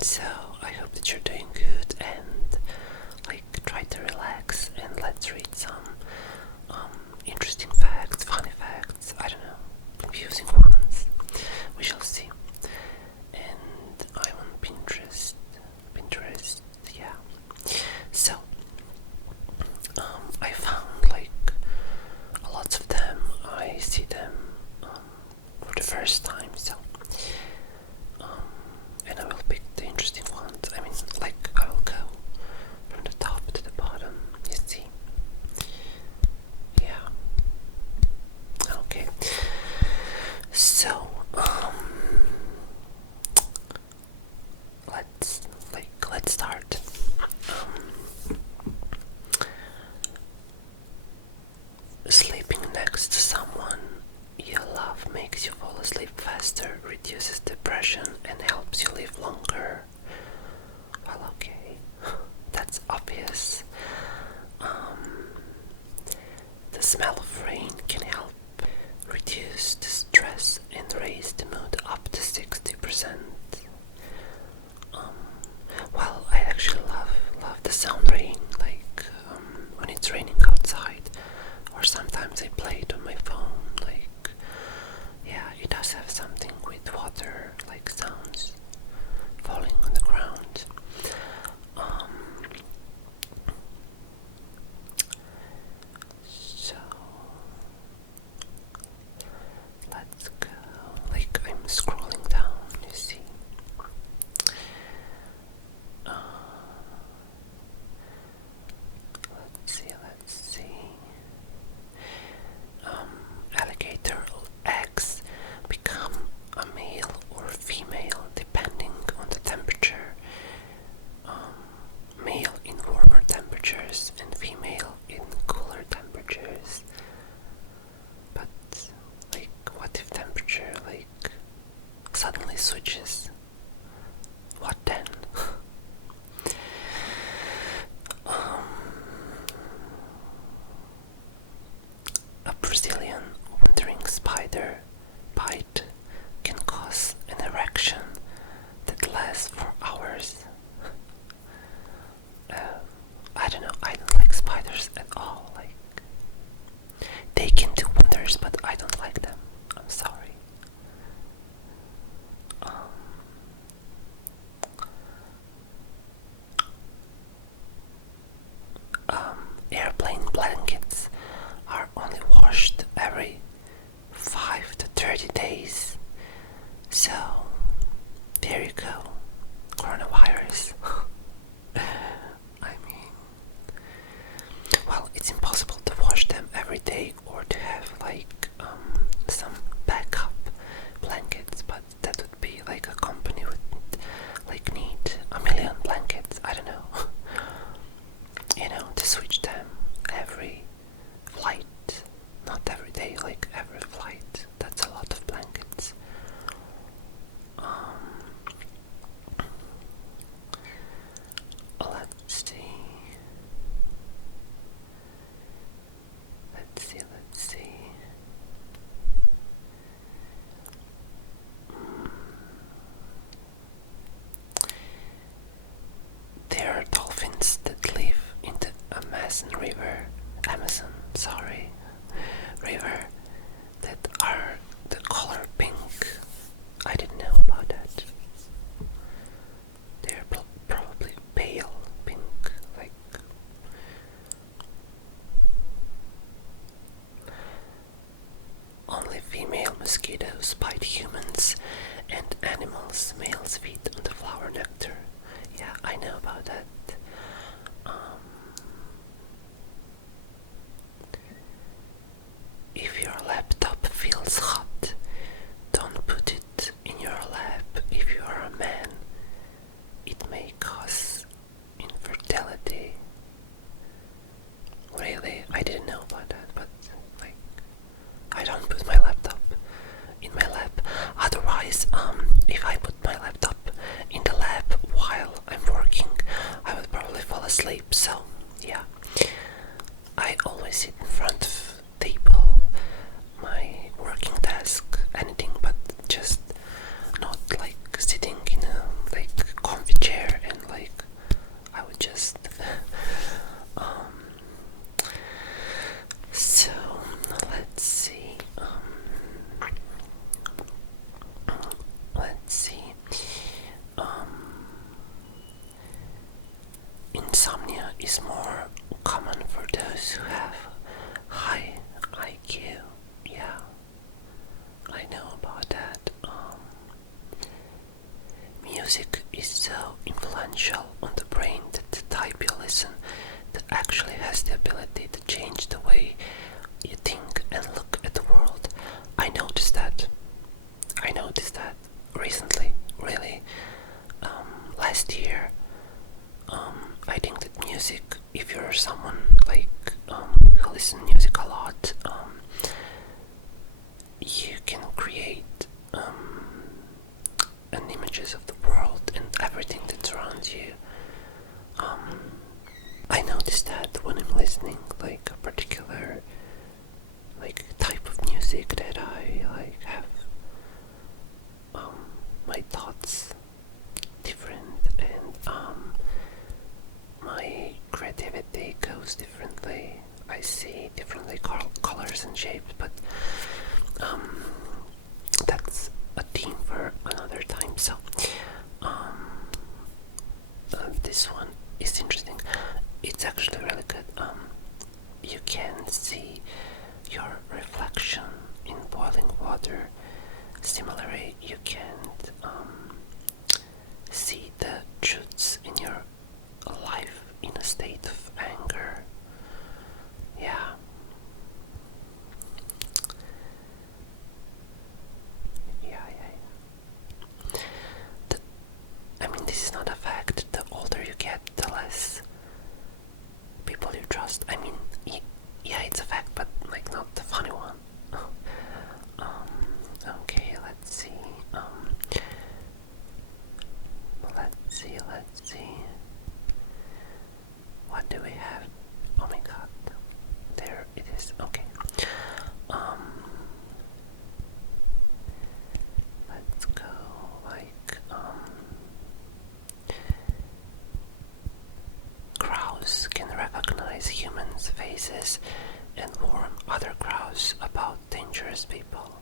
So I hope that you're doing good and try to relax and let's read some interesting facts, funny facts, I don't know, confusing ones. We shall see. And I'm on Pinterest, yeah. So I found lots of them. I see them for the first time, so and I will pick the interesting ones. I mean, I will go from the top to the bottom, you see. Yeah. Okay. So, let's start. Sleeping next to someone you love makes you fall asleep faster, reduces depression, and helps you live longer. Well, okay, that's obvious. The smell of rain can help reduce the stress and raise the mood up to 60%. Well, I actually love the sound rain, when it's raining outside, or sometimes I play it on my phone. Yeah, it does have something with water, sounds falling on the ground. So let's go. I'm scrolling down, you see. Let's see. Alligator eggs become a male or female depending on the temperature. Male in warmer temperatures and female in cooler temperatures. But what if temperature suddenly switches? What then? A Brazilian wandering spider bite can cause an erection that lasts for hours. I don't know, I don't like spiders at all. They can do wonders, but I don't like them. I'm sorry. Airplane blankets are only washed every 5 to 30 days. So, there you go. Coronavirus. I mean, well, it's impossible to wash them every day or to have some backup blankets, but that would be a company would need a million blankets, I don't know. To switch them every flight, not every day, every flight. That's a lot of blankets. Let's see. There are dolphins that live in the Amazon River that are the color pink. I didn't know about that. They're probably pale pink, only female mosquitoes bite humans and animals. Males feed on the flower nectar. Yeah, I know about that. If your laptop feels hot, don't put it in your lap. If you are a man, it may cause infertility. Really? I didn't know about that, but I don't put my laptop in my lap. Otherwise, if I put my laptop in the lap while I'm working, I would probably fall asleep. So, yeah. I always sit in front of the table, my working desk, anything but just not sitting in a comfy is more common for those who have high IQ. Yeah, I know about that. Music is so influential on the brain that the type you listen that actually has the ability to change the way you think and look at the world. I noticed that recently, really. Last year, I think that music, if you're someone like who listens music a lot, you can create an images of the world and everything that surrounds you. I noticed that when I'm listening like a particular like type of music that I like have my thoughts different and my creativity goes differently. I see differently colors and shapes, but that's a theme for another time. So this one is interesting. It's actually really good. You can see your reflection in boiling water. Similarly, you can't see the truths in your life in a state of anger. Yeah. I mean, this is not a fact. The older you get, the less people you trust. I mean, yeah, it's a fact, but like not the funny one. Okay, let's see. Let's see. What do we have? Oh my god. There it is. Okay. Let's go like crows can recognize humans' faces and warn other crows about dangerous people.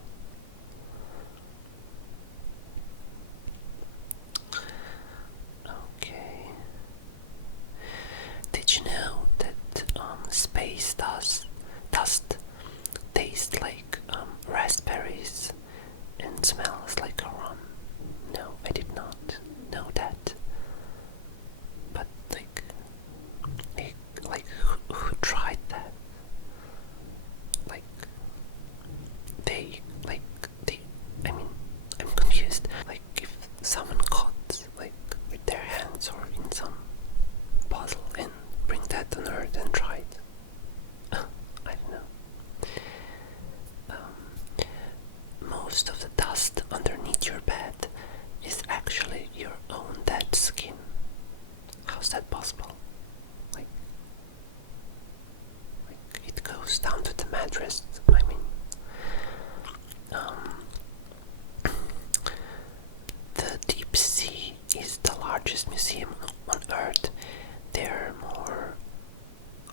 Okay. Did you know that space dust tastes like raspberries and smells like a rum? No, I did not know that. But who tried that? I mean, I'm confused. Like, if someone caught, like, with their hands or in some puzzle and bring that on Earth and try it. I don't know. Most of the dust underneath your bed is actually your own dead skin. How's that possible? Like it goes down to the mattress. I mean, the deep sea is the largest museum on Earth. There are more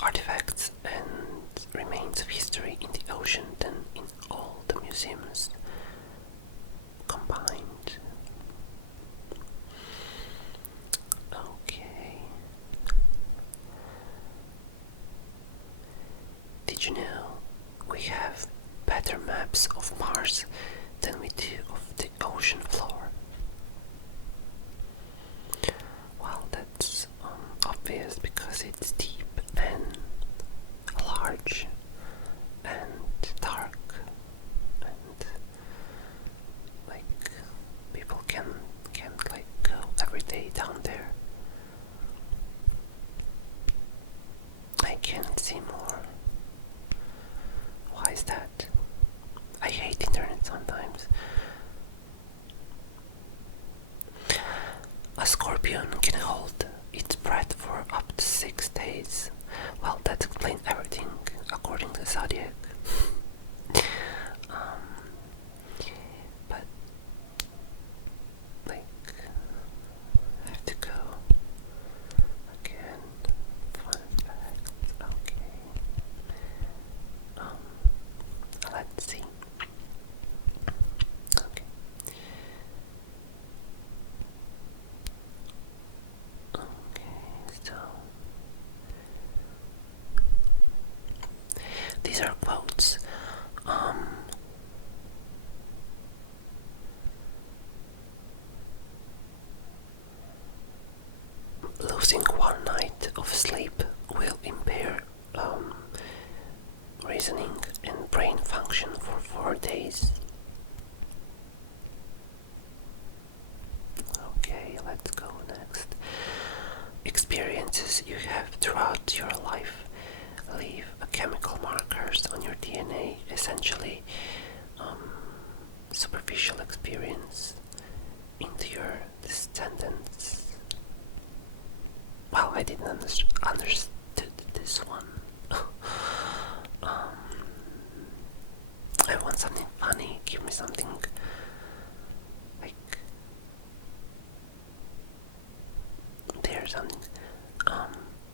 artifacts and remains of history in the ocean than in all the museums combined. Okay. Did you know we have better maps of Mars than we do of the ocean floor? Well, that's obvious because it's deep and large and dark, and like people can't like go every day down there. I can't see more. Why is that? I hate internet sometimes. A scorpion can hold its breath for up to 6 days. Well, that explains everything according to Zodiac. But like, I have to go again. Fun fact. Okay. Let's see. Okay. Okay, so of sleep will impair reasoning and brain function for 4 days. Okay, let's go next. Experiences you have throughout your life leave chemical markers on your DNA, essentially superficial experience into your descendants. Well, I didn't understood this one. I want something funny. Give me something like there's something.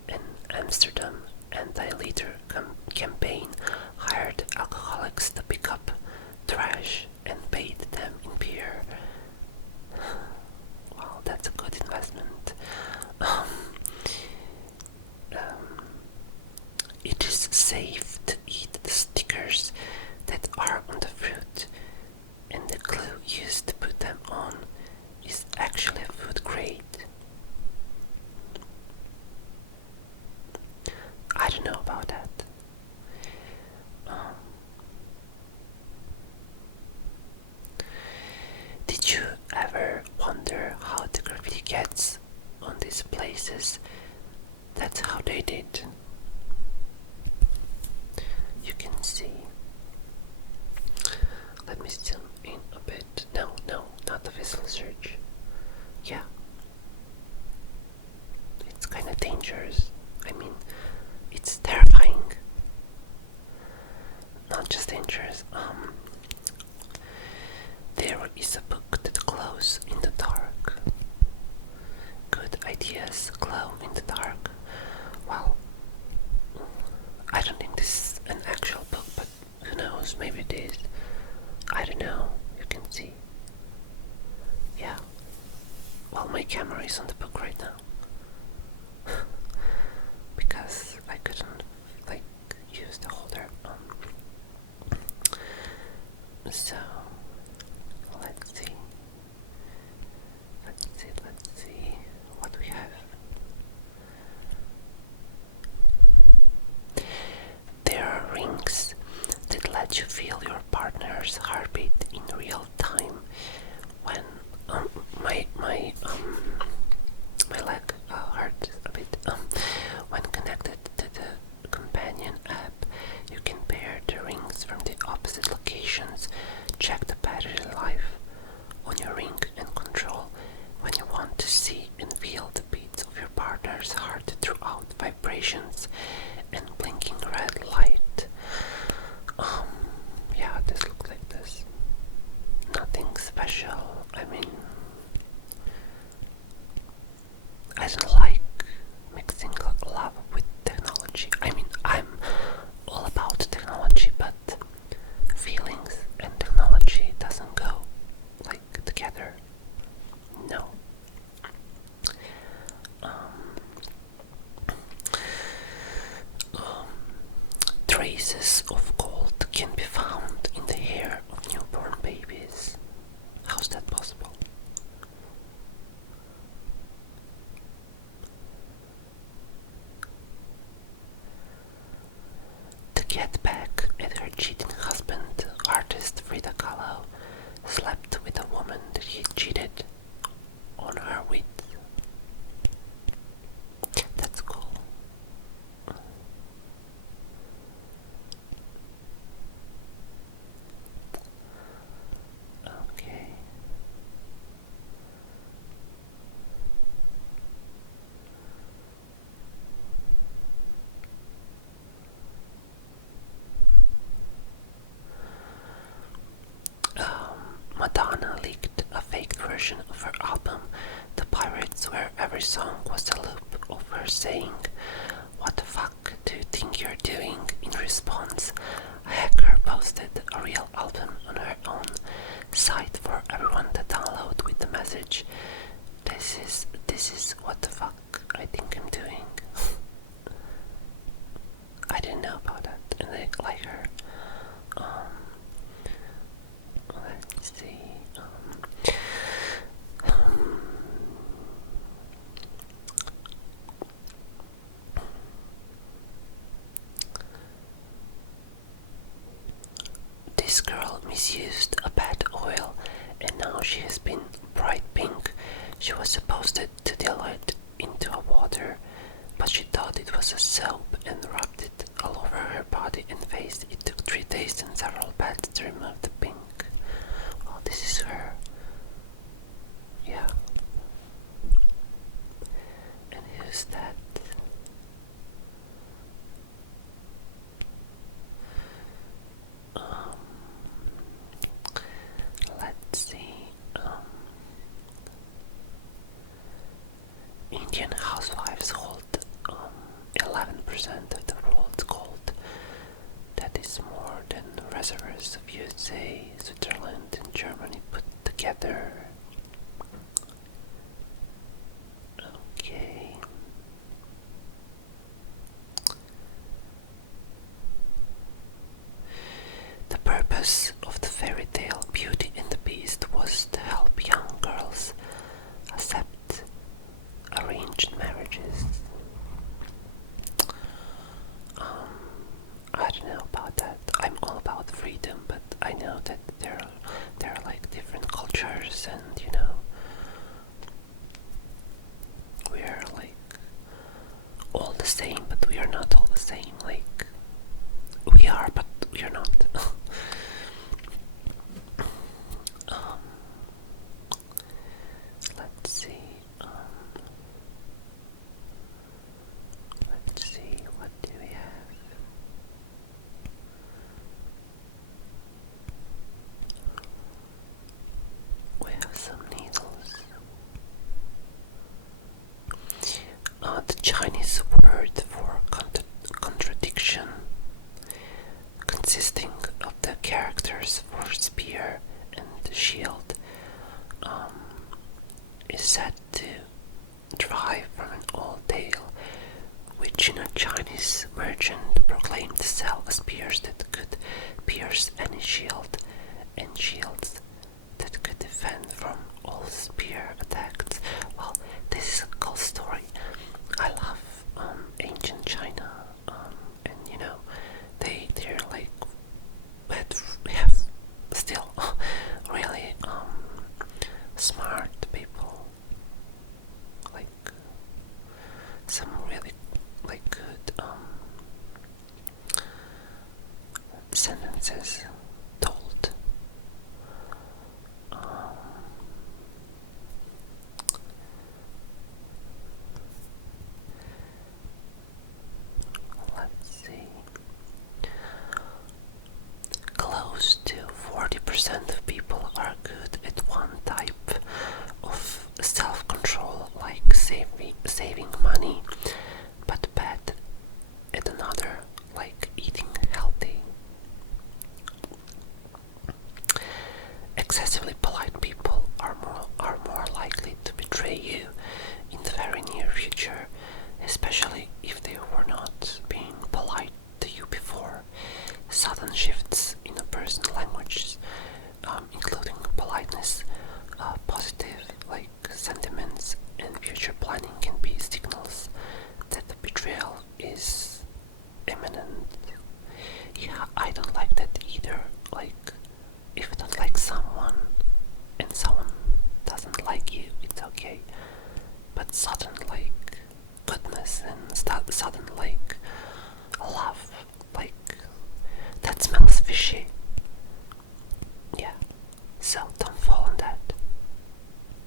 In Amsterdam, anti-litter campaign hired alcoholics to pick up trash and paid them in beer. Well, that's a good investment. It is safe to eat the stickers that are on the fruit, and the glue used to put them on is actually food grade. I don't know about that. Did you ever wonder how the graffiti gets on these places? That's how they did. You can see. Let me zoom in a bit. No, not the visual search. Yeah. It's kind of dangerous. I mean, it's terrifying. Not just dangerous. There is a book that glows in the dark. Good ideas glow in the dark. Well, I don't think this is an actual book, but who knows, maybe it is. I don't know, you can see. Yeah. Well, my camera is on the book right now. Because I couldn't, use the holder. So, let's see what we have. There are rings that let you feel your partner's heartbeat in real time. When my leg hurt a bit. When connected to the companion app, you can pair the rings from the opposite locations. Check the battery life on your ring and control when you want to see and feel the beats of your partner's heart throughout vibrations and blinking red light. Yeah, this looks like this. Nothing special. I mean, I don't like mixing love with technology. I mean, I'm all about technology, but feelings and technology doesn't go together. No. Traces of gold can be found in the hair of newborn babies. How's that possible? To get back at her cheating husband, artist Frida Kahlo slept with a woman that he cheated on her with. That's cool. Okay. Madonna leaked a fake version of her album, The Pirates, where every song was a loop of her saying, "What the fuck do you think you're doing?" In response, a hacker posted a real album on her own site for everyone to download with the message, This is what the fuck I think I'm doing." I didn't know about that, and I like her. Let's see. this girl misused a bad oil and now she has been bright pink. She was supposed to dilute into a water, but she thought it was a soap and rubbed it all over her body and face. It took 3 days and several baths to remove the pink. Well, this is her. Yeah. And who's that? Let's see. Indian housewives hold 11% of the world's gold. That is more than reservoirs of USA, Switzerland, and Germany put together. Okay. The purpose of the fairy tale Beauty and the Beast was to help young girls accept arranged marriages. I don't know about that. I'm all about freedom, but I know that there are like different cultures, and you know, we are like all the same, but we are not all the same. Like we are, but we are not. Let's see. Let's see. What do we have? We have some needles. The Chinese word for contradiction, consisting of the characters for spear and shield, is said to derive from an old tale which a Chinese merchant proclaimed to sell spears that could pierce any shield and shields that could defend from all spear attacks. Well, this is a cool story. I love ancient China, and you know, they're like we have still really smart people, like some really like good sentences told. Let's see. Close to 40% of people are good at one type of self-control, like saving money, but bad at another, like eating healthy. Excessively polite people are more likely to betray you in the very near future, especially if they were not being polite to you before. Sudden shifts in a person's language, including politeness, positive like sentiments, and future planning can be signals that the betrayal is imminent. Yeah, I don't like that either. Like, if you don't like someone and someone doesn't like you, it's okay. But sudden like goodness and sudden like love, like that smells fishy. Yeah, so don't fall on that.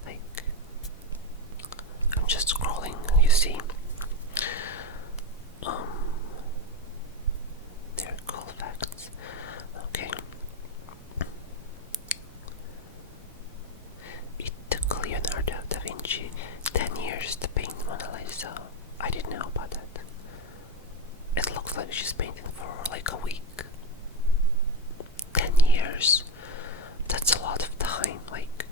Like, I'm just scrolling, you see. They're cool facts. Okay. It took Leonardo da Vinci 10 years to paint Mona Lisa. I didn't know about that. It looks like she's painting for like a week. 10 years. That's a lot of time. Like,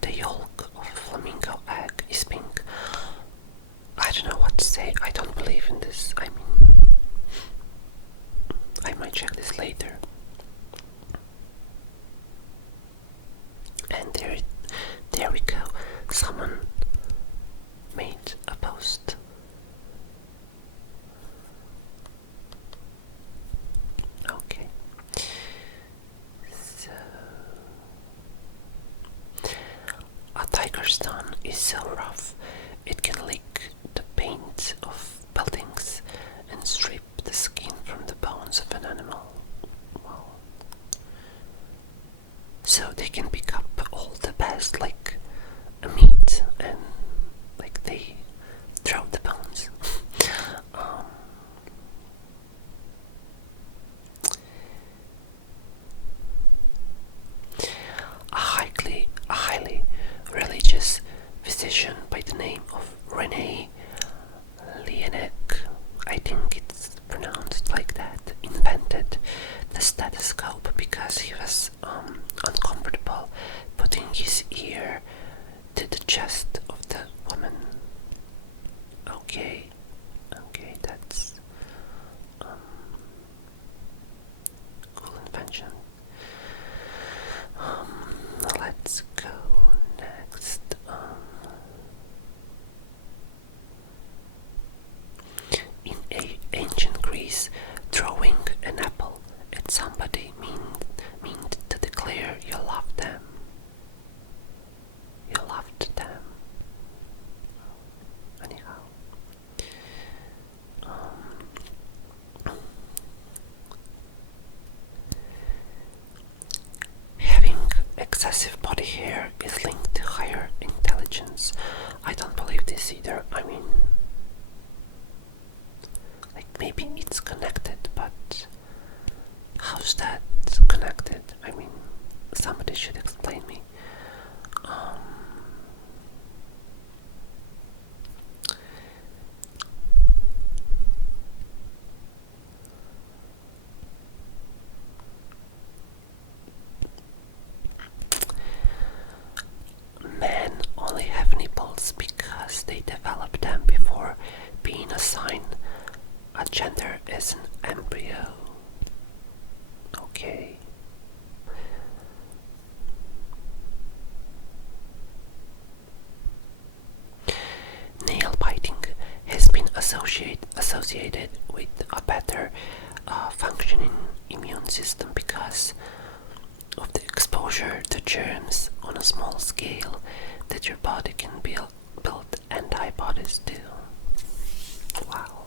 the yolk of a flamingo egg is pink. I don't know what to say. I don't believe in this. I mean, I might check this later. And there we go. Someone made a post. Okay. stone is so rough it can lick the paint of buildings and strip the skin from the bones of an animal. Wow. So they can pick up all the best, like a meat, and like they throw the bones. um, a highly religious physician by the name of René Leonec, I think it's pronounced like that, invented the stethoscope because he was uncomfortable putting his ear to the chest of the woman. Okay, that's cool invention. Let's go next. In ancient Greece, throwing an apple at somebody meant to declare you loved them. You loved them. Anyhow. Having excessive body hair is linked to higher intelligence. I don't believe this either. I mean, like maybe it's connected, but how's that connected? I mean, somebody should explain me. Men only have nipples because they develop them before being assigned a gender as an embryo. Okay. Nail biting has been associated with a better functioning immune system because of the exposure to germs on a small scale that your body can build antibodies to. Wow.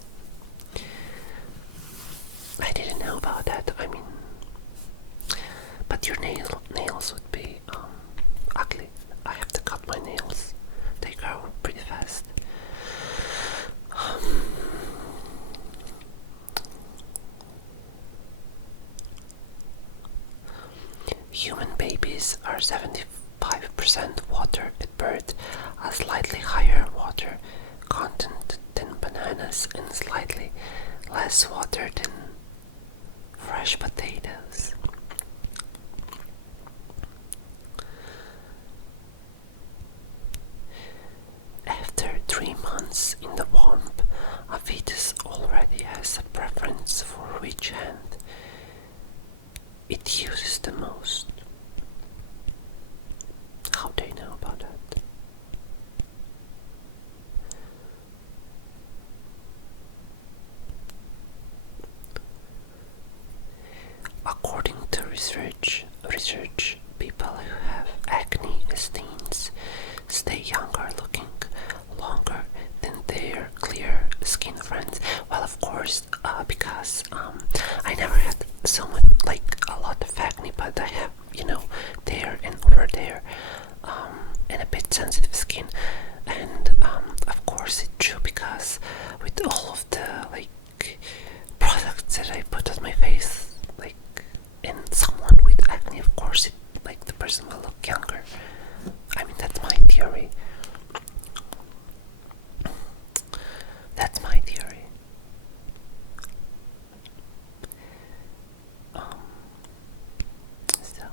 I didn't know about that. I mean, but your nails would be ugly. I have to cut my nails. They grow pretty fast. Human babies are 75% water at birth, a slightly higher water content than bananas and slightly less water than fresh potatoes. After 3 months in the womb, a fetus already has a preference for which hand it uses the most. How do you know about that? According to research, people who have acne as teens stay younger looking longer than their clear skin friends. Well, of course, because I never had so much, like a lot of acne, but I have, there and over there, and a bit sensitive skin, and of course it's true because with all of the products that I put on my face, and someone with acne, of course, the person will look younger. I mean, that's my theory. That's my theory. So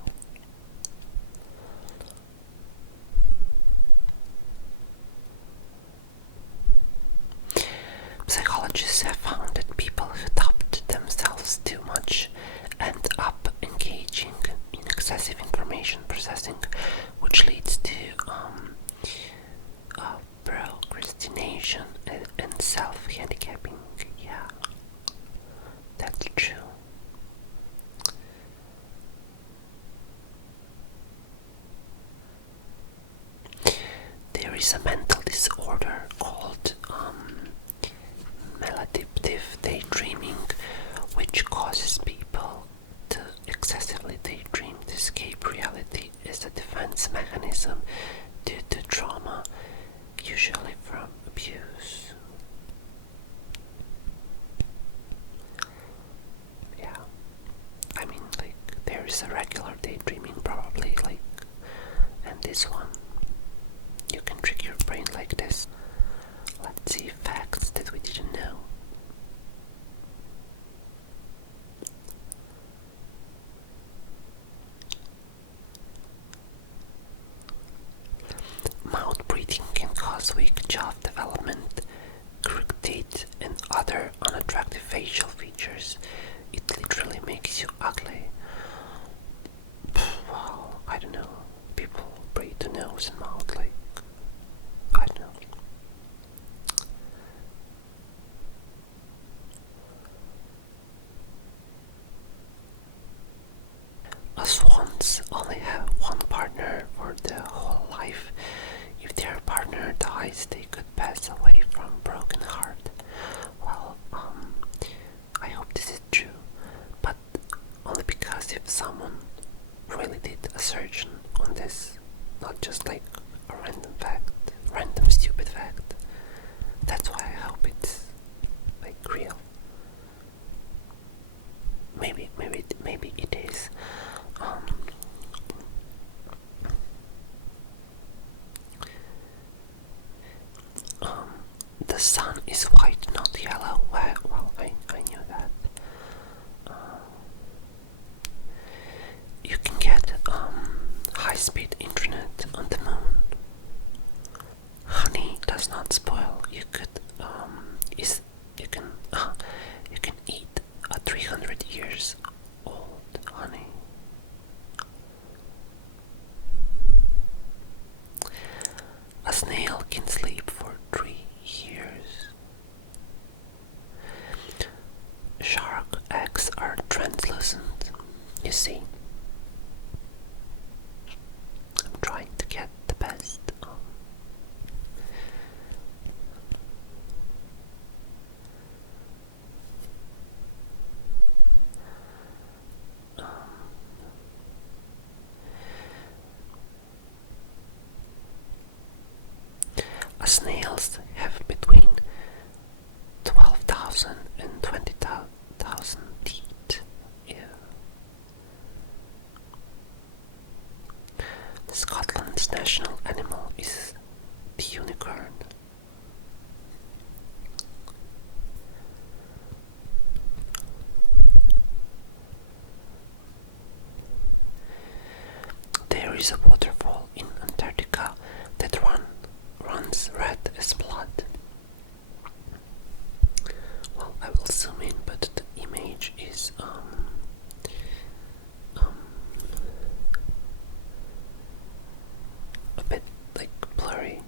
psychologists have found that people who doubt themselves too much end up engaging in excessive information processing, which leads to procrastination and self-handicapping. Yeah, that's true. There is a mental disorder called maladaptive daydreaming, which causes people to excessively daydream to escape reality as a defense mechanism due to trauma, usually from abuse. Yeah, I mean, like, there is a regular daydreaming probably, like, and this one, you can trick your brain like this. Let's see facts that we didn't know. Mouth breathing can cause weak jaw development, crooked teeth, and other unattractive facial features. It literally makes you ugly. Well, I don't know. People breathe the nose and mouth like, I don't know. Swans only have one partner for the whole life. If their partner dies, they could pass away from broken heart. Well, I hope this is true, but only because if someone really did a search on this, not just like a random fact, random stupid fact. That's why I hope it's like real. Maybe it is. The sun is white, not yellow. Well, I knew that. You can get high-speed internet on the moon. Honey does not spoil. You can eat a 300 years old honey. A snail can sleep for 3 years. Shark eggs are translucent. You see, I'm trying to get the best. Snails have between 12,000 and 20,000 teeth. Yeah. Scotland's national animal is the unicorn. There is a waterfall in Antarctica that runs red as blood. Well, I will zoom in, but the image is a bit like blurry.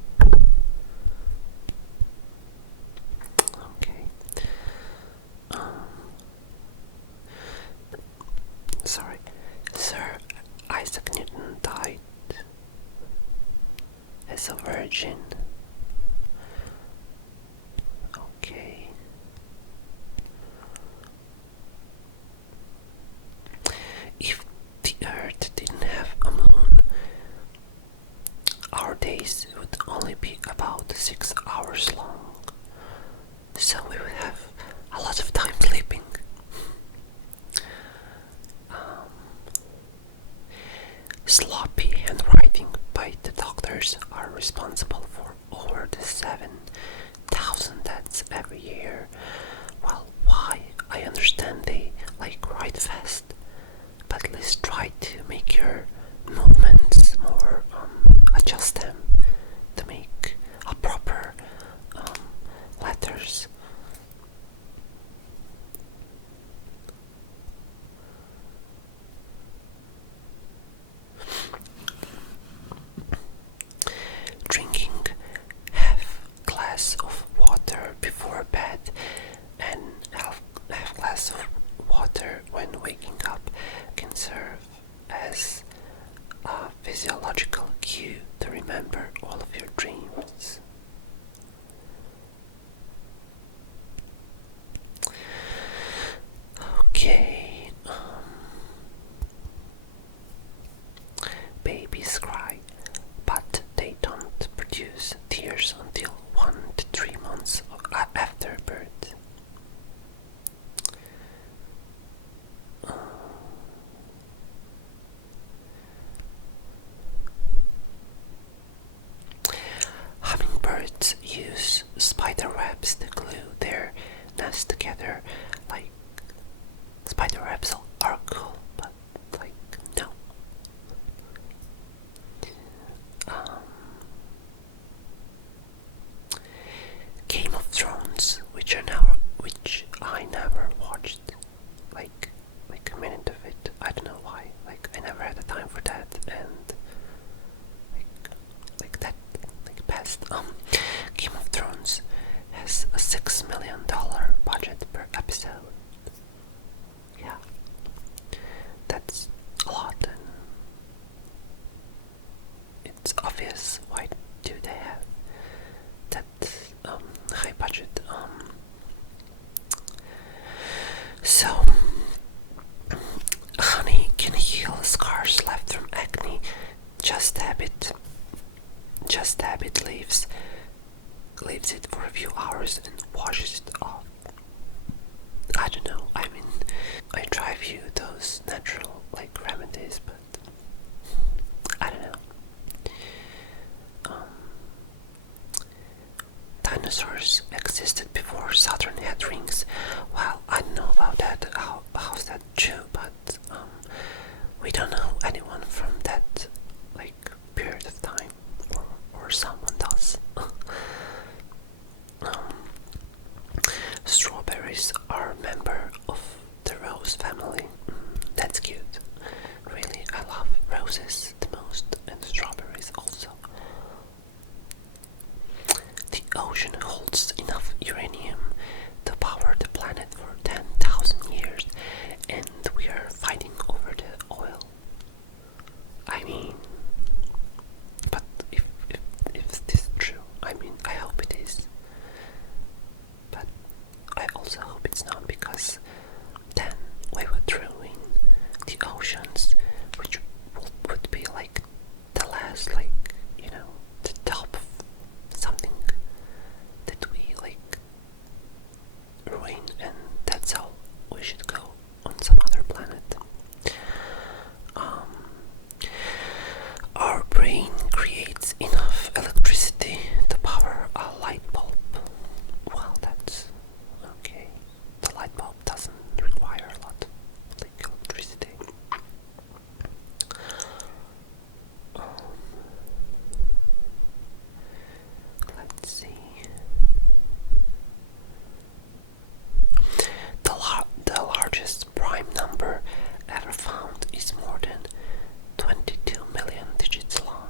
Okay. Sorry. Sir Isaac Newton died as a virgin. Okay. If the Earth didn't have a moon, our days would only be about 6 hours long. So we would have a lot of time sleeping. Sloppy handwriting by the doctors are responsible for over 7,000 deaths every year. Well, why? I understand they like write fast, but at least try to make your movements more, adjust them to make a proper letters. Drinking half glass of water before bed and half glass of water when waking up can serve as a physiological cue to remember birds use spider webs to glue their nests together. Like, spider webs are cool, but like, no. Game of Thrones, which I never watched, like a minute of it. I don't know why. Like, I never had the time for that, and past. Game of Thrones has a $6 million budget per episode. Yeah, that's a lot, and it's obvious why do they have that high budget. So, honey can heal scars left from acne. Just habit leaves it for a few hours and washes it off. I don't know. I mean, I try a few those natural remedies, but I don't know. Dinosaurs existed before Saturn had rings. Well, I don't know about that. How's that true? But we don't know anyone from that period of time, or someone does. Strawberries are a member of the rose family. That's cute. Really, I love roses the most, and strawberries also. The ocean holds enough uranium to power the planet for 10,000 years, and we are fighting over the oil. I mean, but if this is true, I mean, I hope it is. But I also hope it's not, because then we would ruin the oceans, which would be the last, the top of something that we ruin, and that's how we should go on some other planet. Our brain creates enough electricity to power a light bulb. Well, that's okay. The light bulb doesn't require a lot of electricity. Let's see. The largest prime number ever found is more than 22 million digits long.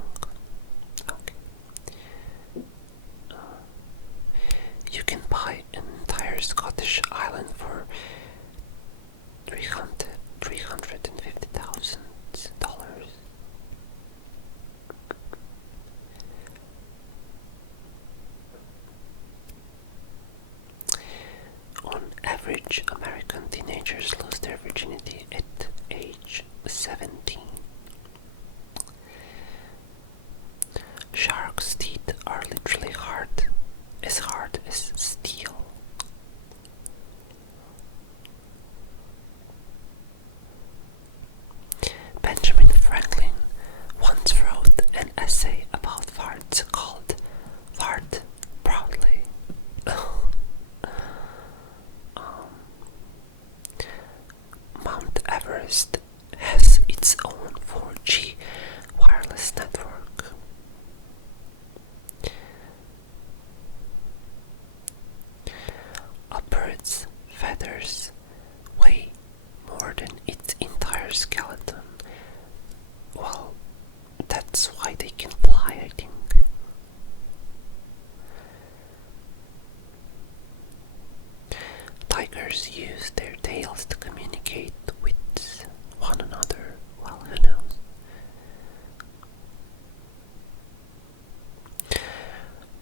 Okay. You can buy an entire Scottish island for $350,000. On average, American teenagers lose their virginity at age 17. Sharks' teeth are literally hard as steel. Benjamin Franklin once wrote an essay about farts called Fart Proudly. Mount Everest has its own 4G wireless network. A bird's feathers weigh more than its entire skeleton. Well, that's why they can fly, I think. Tigers use their tails to communicate with one another. Well, who knows?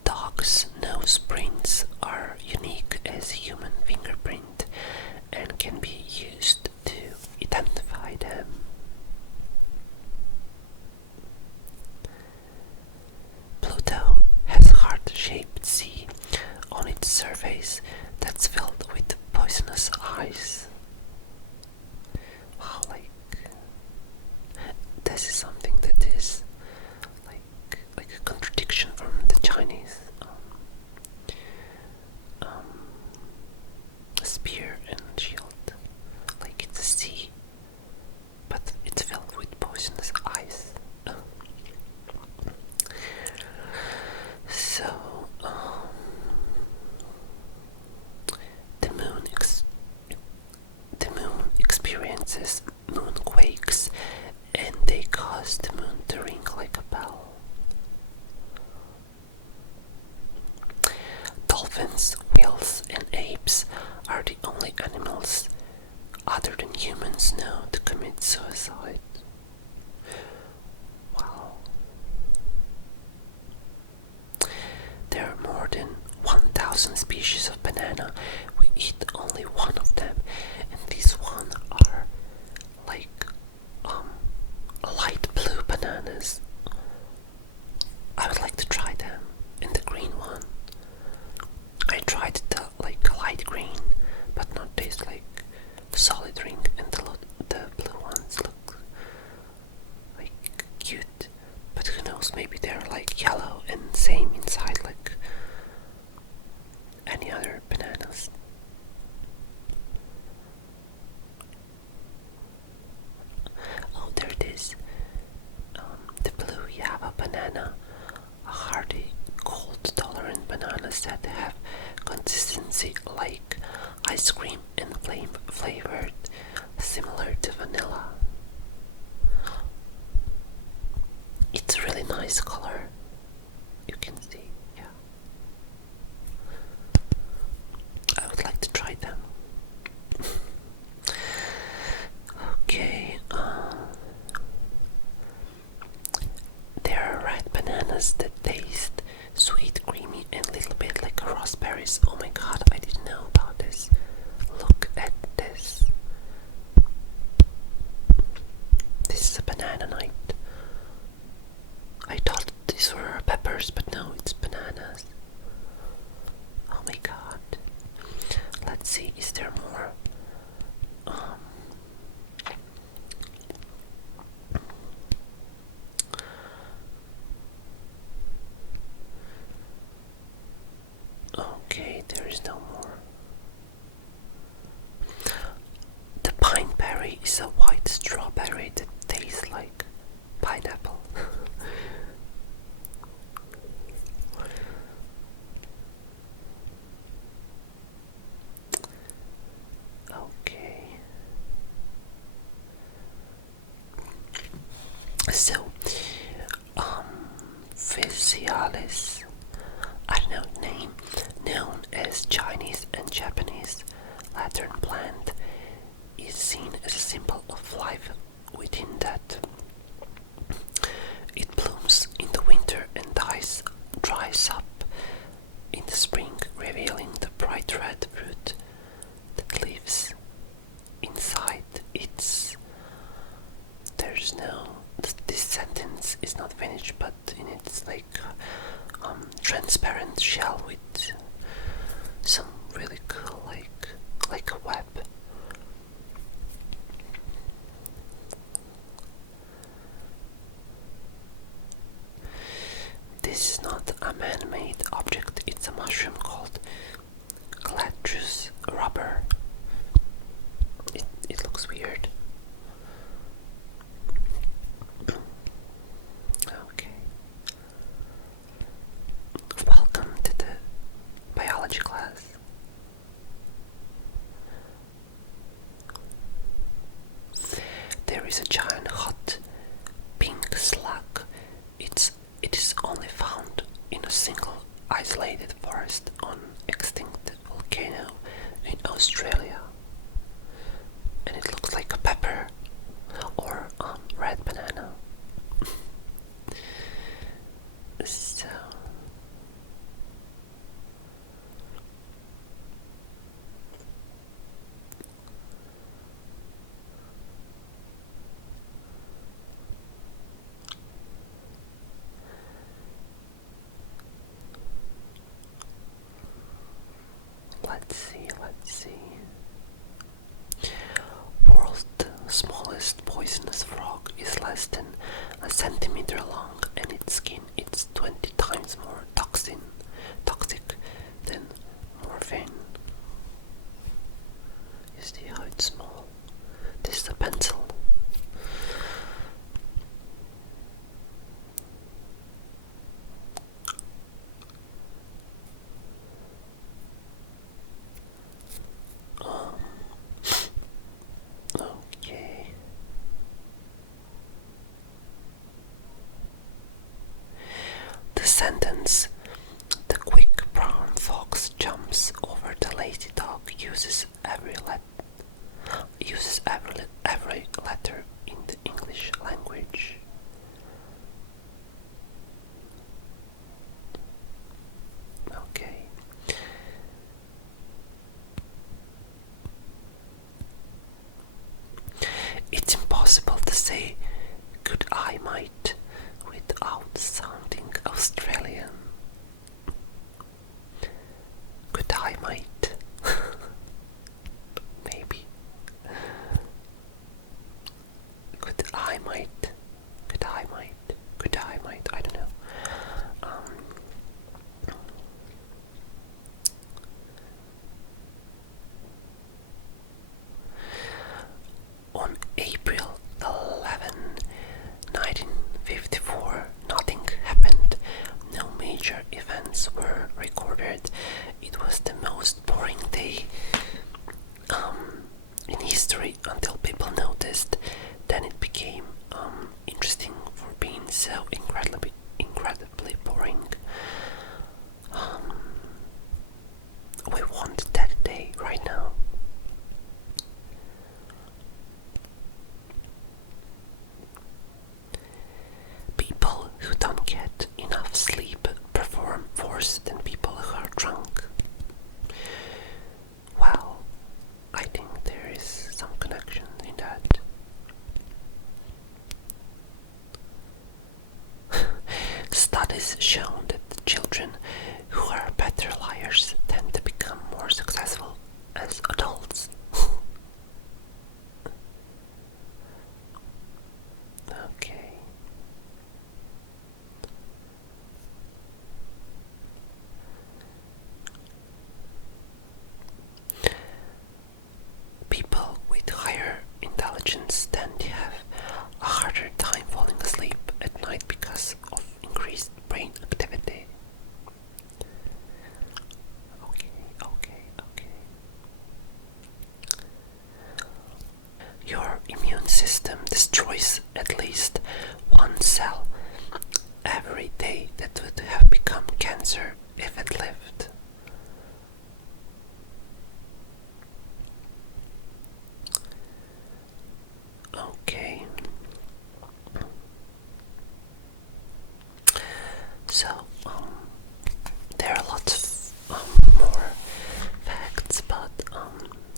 Dogs' nose prints are unique as human fingerprint and can be used to identify them. Pluto has a heart-shaped sea on its surface that's filled with poisonous ice. Wow, this is something that is like a contradiction from the Chinese So, the moon experiences moonquakes, and they cause the moon to ring like a bell. Dolphins, whales, and apes are the only animals other than humans known to commit suicide. Wow. There are more than 1,000 species of banana. We eat only one of them, and these one are like light blue bananas. I would like to try them. And the green one, I tried the light green, but not taste like solid drink, and the blue ones look like cute, but who knows, maybe they're like yellow and same inside like any other bananas. Oh, there it is. The blue Java banana, a hardy, cold-tolerant bananas that have consistency like ice cream and flavored similar to vanilla. It's a really nice color. You can see, yeah. I would like to try them. Okay, there are red bananas that taste sweet, creamy, and a little bit like raspberries. Oh my god, I didn't know about this. Look at this. This is a banana night. I thought these were peppers, but no, it's bananas. Oh my god. Let's see, is there more? Okay, there is no more. The pine berry is a white strawberry that tastes like pineapple. Okay. So, Physialis, unknown name, known as Chinese and Japanese lantern plant, is seen as a symbol of life within that. It blooms in the winter and dries up in the spring, revealing the bright red fruit that lives inside its. There's no. This sentence is not finished, but in its transparent shell with some really cool like a web. This is not a man-made object, it's a mushroom called Glatrus rubber. It looks weird. Okay. Welcome to the biology class. There is a giant hot pink slug. It is only found in a single isolated forest on extinct volcano in Australia, and it looks like a pepper or red banana. So let's see. World's smallest poisonous frog is less than a centimeter long, and its skin is 20 times more toxic than morphine. You see how it's small? This is a pencil. intelligence. The quick brown fox jumps over the lazy dog, uses every letter in the English language. Okay. It's impossible to say good eye might without sounding Australian. Good eye might. Maybe. Good eye might. Good eye might. Good eye might. I don't know. On April 11, 1954, nothing happened. No major events were recorded. It was the most boring day in history until people noticed. Then it became interesting for being so incredibly boring. We want that day right now. People who don't get enough sleep perform worse than people who are drunk. Well, I think there is some connection in that. Studies show that the children who are better liars tend to become more successful as adults. Okay. People with higher intelligence tend to have a harder time falling asleep at night because of increased brain activity. Okay. Your immune system destroys at least one cell every day that would have become cancer if it lived. Okay. So, there are lots of more facts, but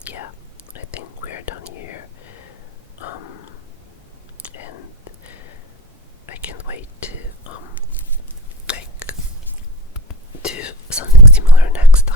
yeah, I think we're done here. And I can't wait to do something similar next time.